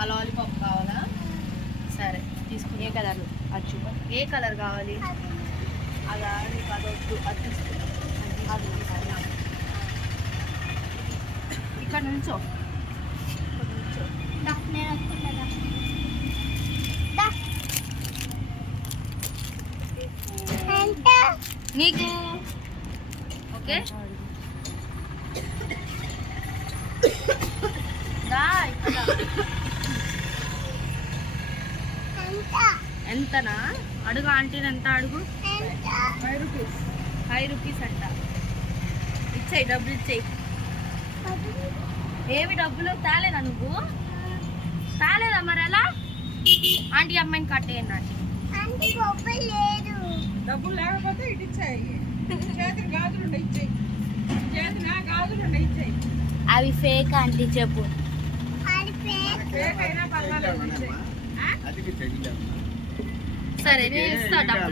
ఆ లాలీపాప్ కావాలా? సరే తీసుకుని. ఏ కలర్? అది చూప. ఏ కలర్ కావాలి? అలా నీకు అదొద్దు, అది తీసుకుని. అది తీసుకున్నాను. ఇక్కడ నుంచో, నీకు ఓకే. ఎంతనా అడుగు ఆంటీని, ఎంత అడుగు? 5 రూపీస్. 5 రూపీస్ అంట. ఇచ్చేయి, డబ్బులు ఇచ్చేయి. ఏమి డబ్బులు తాలేదా? నువ్వు తాలేదా? మరి ఎలా? ఆంటీ అమ్మాయిని కట్టేయండి. ఆంటీ డబ్బులు లేకపోతే ఇటు ఇచ్చాయి. చేతికి గాజులు ఉండే ఇచ్చాయి. చేతిన గాజులు ఉండే ఇచ్చాయి. అవి ఫేక్ ఆంటీ, చెప్పు. ఫేక్ అయినా పర్వాలేదు. సరే నేను ఇస్తా డబ్బులు.